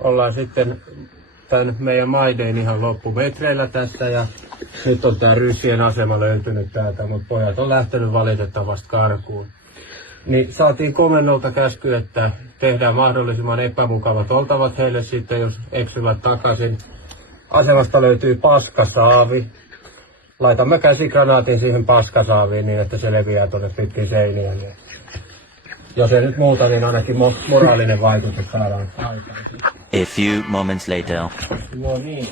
ollaan sitten tämän meidän maiden ihan loppumetreillä tässä ja nyt on tää Ryssien asema löytynyt täältä, mutta pojat on lähtenyt valitettavasti karkuun. Niin saatiin komennolta käsky, että tehdään mahdollisimman epämukavat oltavat heille sitten, jos eksyvät takaisin. Asemasta löytyy paskasaavi. Laitamme käsikranaatin siihen paskasaaviin niin, että se leviää tuonne pitkin seiniä. Jos ei nyt muuta, niin ainakin moraalinen vaikutus saadaan aikaan. A few moments later. No niin.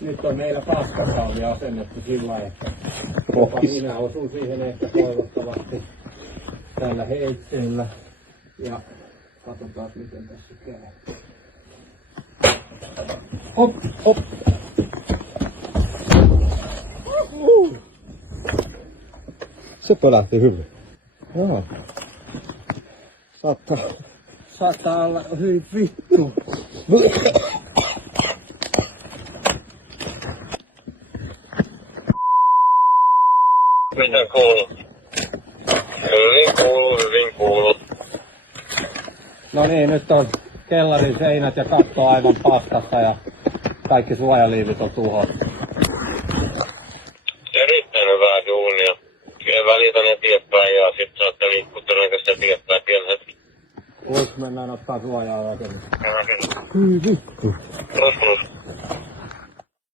Nyt on meillä paskasaavi asennettu sillä lailla, että minä osun siihen ehkä toivottavasti tällä heitteellä. Ja katsotaan miten tässä käy. Hop, hop. Se pölähti hyvin. Joo. Saattaa olla hyvin vittu. Mitä kuuluu? Hyvin kuuluu. No niin, nyt on kellarin seinät ja katto aivan paskassa ja kaikki suojaliivit on tuhottu. Erittäin hyvää duunia. Kyllä välitän eteenpäin ja sit saatte liikkua todennäköisesti eteenpäin pienen hetki. Uus mennään ottaa suojaa rakennusta. Plus.